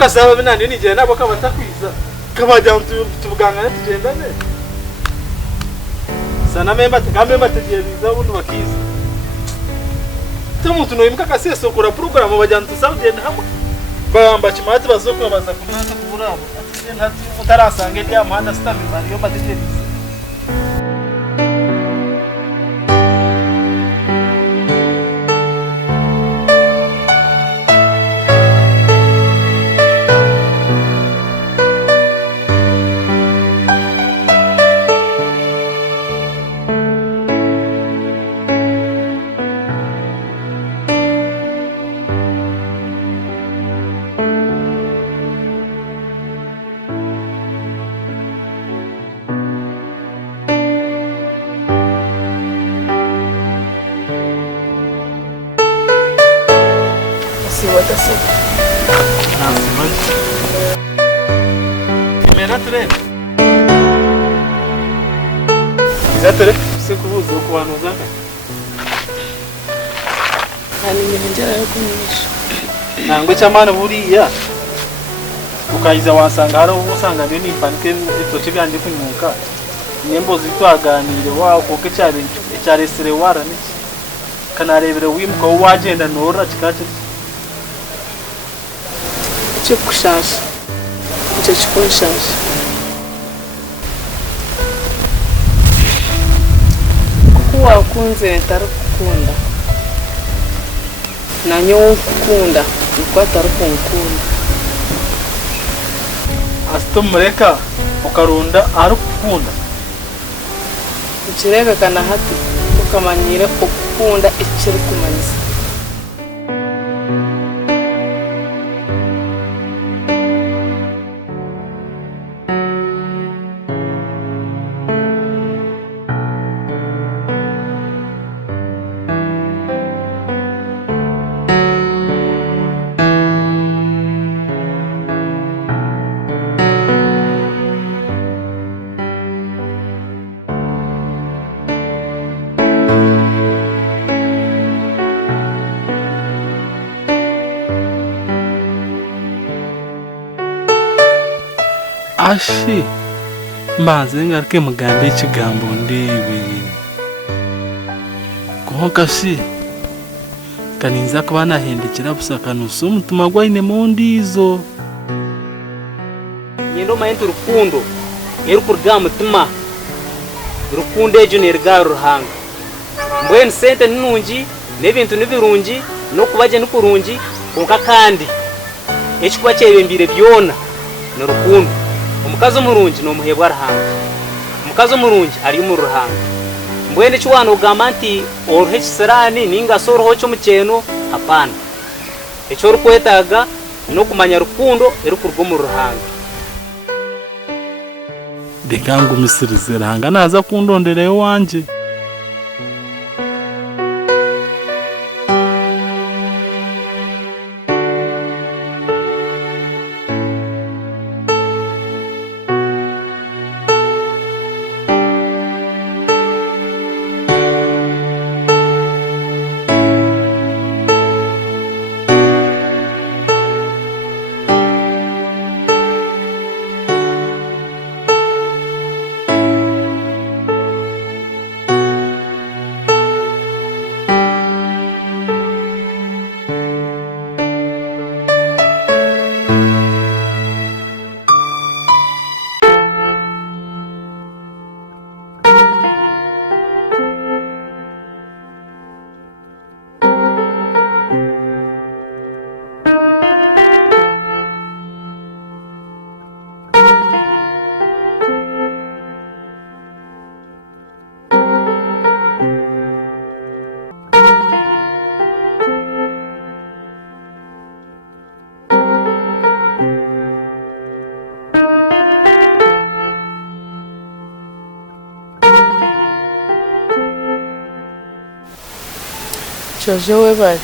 kasaba binani nigenda nabo kabatakwiza kabajya tubugangana tugendane sana memba tugiye biza ubundi bakiza tumuntu no imka kaseso kora program bajya tusagenda hamwe bamba chimati bazoko baza kumata kuburabo ati ntati utarasange ndi amahanda stambi bari yo bategeriza What is it? Imerature. Izature sikubuza kubanuza. Ani njara yo kunisha. Nangwe cyamana buriya. Ukayiza wasanga haro usanga byo ni panike itoce byanje kunyuka. Nyembo zitwaganire waho koke cyare sere wara niki. Kanarebere wimuka wagenda nora kikace cyo kushasha cyo kushasha kuko wakunze ntarukunda nanyo ukunda uko atarukunkunda asitomureka ukarunda arukunda ikirega kana hati ukamanyira ukunda ikiri kumanisa ashi mbanze ngarike mugambe ikigambo ndebe kuhoka si kaninza kuba nahindikira busakanuso umutuma gwaine mondizo nyendo mayento rukundo erukurga mutima rukundo ejo nerga ruhanga mbwen sente nungi nebintu nibirungi no kubaje nukurungi konka kandi ekikuba cyebembire byona no rukundo omukazi omurungi no muhebwa ruhanga omukazi omurungi ari mu ruhanga mbwene chiwano ugamba nti oruhe kisirani ninga soroho cyo mukeno hapana echo rukwetaga no kumanya rukundo erukurwa mu ruhanga dekangu misirize ranga naza kundondere wanje Jojo webali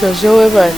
Jojo webale.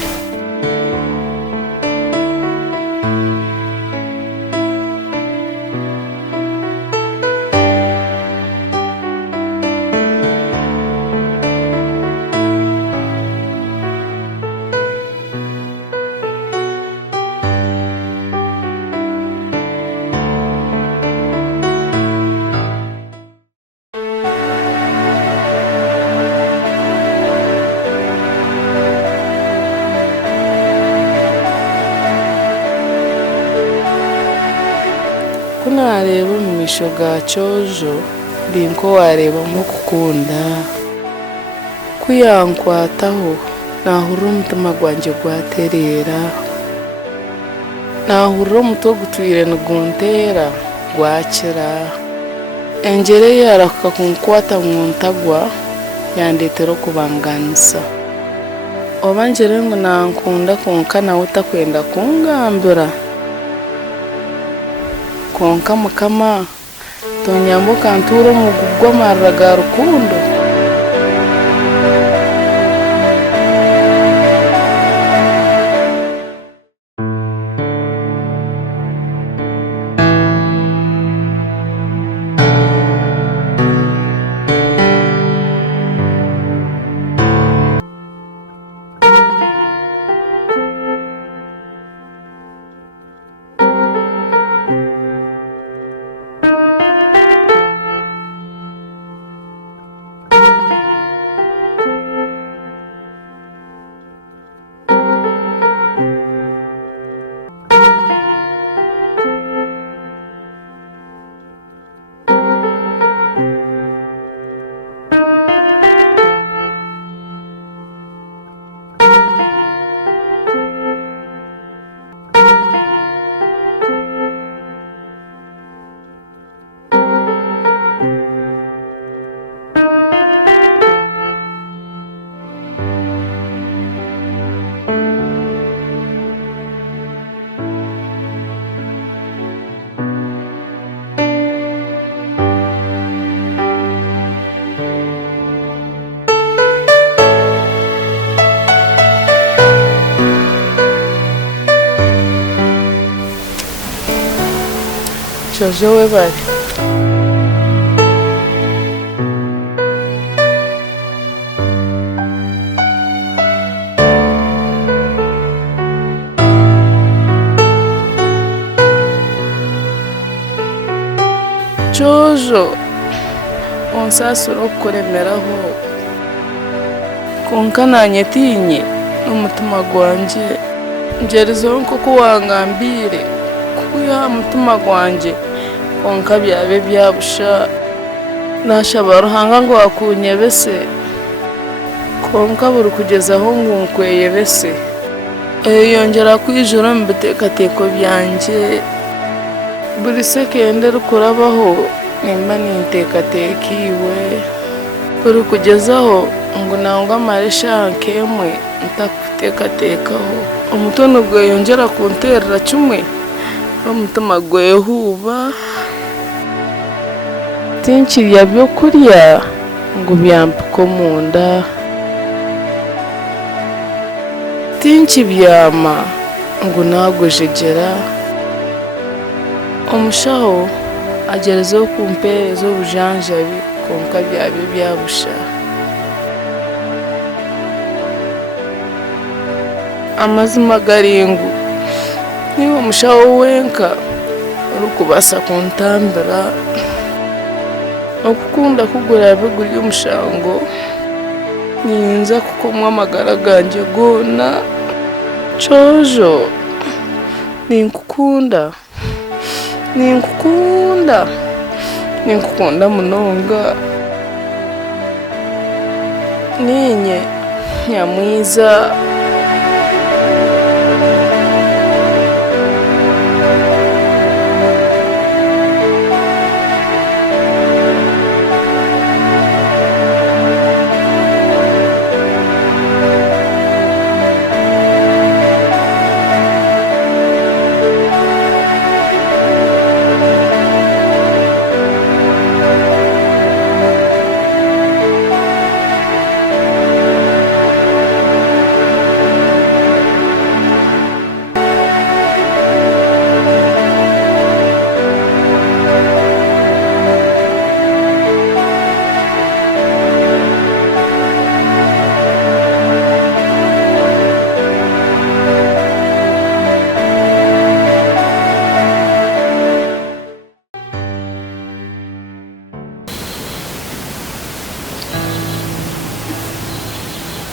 Kunareba mu misho ga Jojo binko warebamo kukunda kuyankwataho nahurira umutima gwanjye gwaterera nahurira umutwe gutwire nuguntera gwakira engere yaraka kunkwata muntagwa yandetero kubanganisa obangere ngo nankunda konka nawe utakwenda kungambura konka mukama tonyambuka nturo mu gugwamarira ga rukundo. Jojo webale. Jojo onsasura okukuremeraho konka nanyetinye n'umutima gwanje njerizo nk'uko wangambire kuya mutima gwanje konka byabe byabusha nashaba ruhanga ngo akunyebese konka buri kugezaho ngo nkweyebese yongera kwijura mu bitekateko byanje buri sekende rukurabaho nimba nintekatekiwe buri kugezaho ngo nangwa marisha nkemwe ntakutekatekaho umutono gwe yongera kunterera kimwe n'umutima gwe huba tinkirya byo kurya ngo byampuko mu nda tinkibyama ngo nagojegera omushaho agerezeho kumpereza obujanjabi konka byabe byabusha amazima garingu niba omushaho wenka orikubasa kuntambira okukunda kugura biguri omushango ninza kukomwa amagara ganje gona Jojo ninkukunda munonga ninye nyamwiza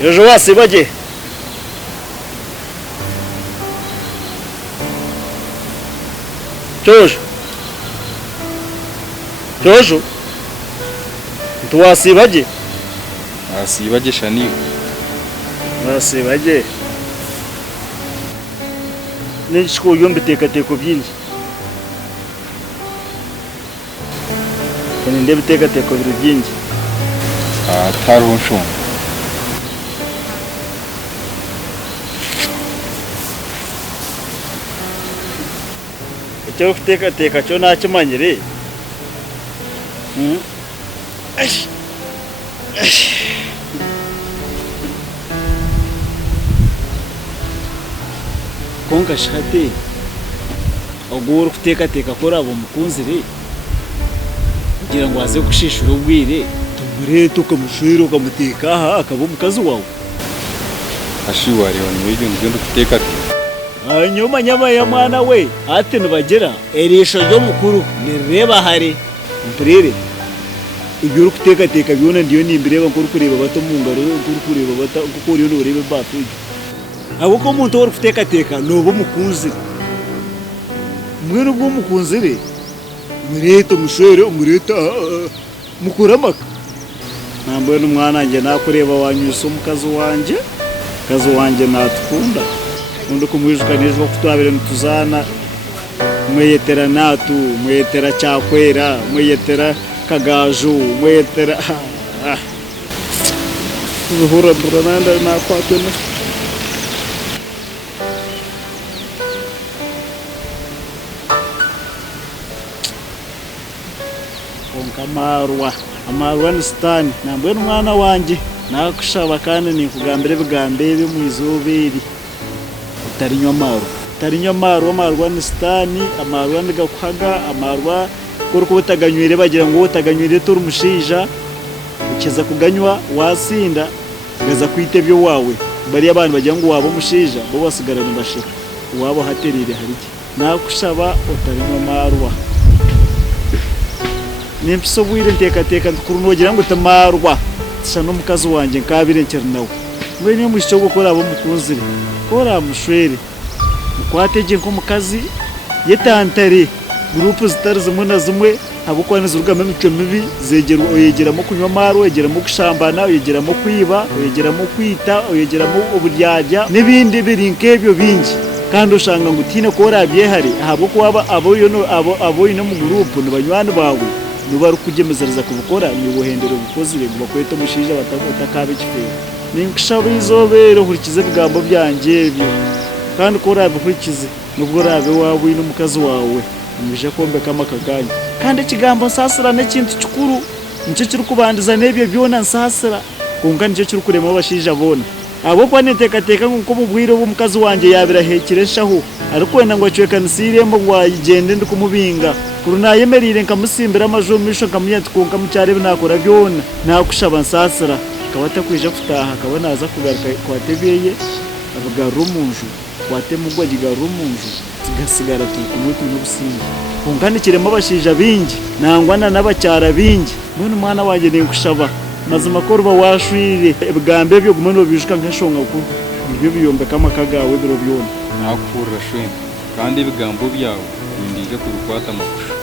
ejo wasibage Jojo ntiwasibage Asibage shani wasibage n'ikiko yombi tekateko byinshi kandi ndebe tekateko biri byinshi atarunshunga icyo tekateka cyo nakimanyire konka shate ogura kutekateka kora abo mukunzire kugira ngo aze gushishura ubwire tumure tukamushira ukamuteka aha akaba umukazi wawe ashiwari wani w'ibyo ngendo kutekateka hanyuma nyama ya mwana we ati nibagera erisho ryo mukuru nireba hari mpurire ibyo uri kutekateka byona ndiyo nimbireba ko uri kureba bato mu ngaro uri kureba bata kuko uri urebe bafu abo ko umuntu uri kutekateka nobo mukunzi mwe nubwo mukunzire mureto mushere umureta mukuramaka nambaye n'umwana wanjye nakureba wanyuso mukazi wanjye natukunda undi kumwijukanijwe kutwabire ntuzana mweyetera natu mweyetera cyakwera mweyetera kagaju mweyetera zuhura burananda nakwatena amarwa ni sitani nambaye n'umwana wanjye nakushaba kandi nikugambire bigambe byo mwizoberi tarinywa maru amarwa ni sitani amarwa ni gakuhaga amarwa kuri kubutaganywire bagira ngo utaganywire turi umushija ukiza kuganywa wasinda gaza kwite byo wawe bari abantu bagira ngo wabo umushija bo basigaranye bashika wabo haterire hariki nakushaba utarinywa marwa nimpiso bwire ntekateka kurunogira ngo tamarwa shano mukazi wanjye nkabirenkera nawe mwe ni musho gukora abo mukunzire kora mushwere mukwatege nko mukazi yetantare groupe zitari zimwe na zimwe abo kwana zurugame mico mibi yegeramo kunywa maro yegeramo gushambana yegeramo kwiba yegeramo kwita yegeramo uburyarya n'ibindi birinkebyo bingi kandi ushanga ngo utine kora byehari ahabo kwaba abo ino mu groupe n'abanywani bawe nubari kugemezereza kubukora ni buhendero bukozi ngo bakweta mushije batakabe kifero ninkishaba izobero hurikize bigambo byanjye byo kandi ko rabe hurikize nubwo rabe wawe n'umukazi wawe umije kombe kama kaganya kandi ikigambo nsasira n'kintu cyukuru nicyo kiri kubandiza nebyo byona nsasira kunga nicyo kiri kurema abashije abona abo kwa netekateka nko mubwire umukazi wanjye yabira hekireshaho ariko wenda ngo acwekanisirembo ngo agende ndi kumubinga kuruna yemerire nkamusimbira amajomisho nkamuyati konka mucyarebe nakora byona nakushaba nsasira kabata kwije kutaha kabona aza kugaruka kwa tebeye avuga rumunju kwate mugwa giga rumunju tigasigara tukumwitu n'ubusinga kungana kirema abashija bingi nangwana n'abacyara bingi none umwana wanjye ni kushaba mazima ko ruba washwire ibigambe byo gumano bishuka nkashonga ku ibyo biyombe kama kagawe biro byona nakura shwe kandi ibigambo byawe bindije kurukwata amakusha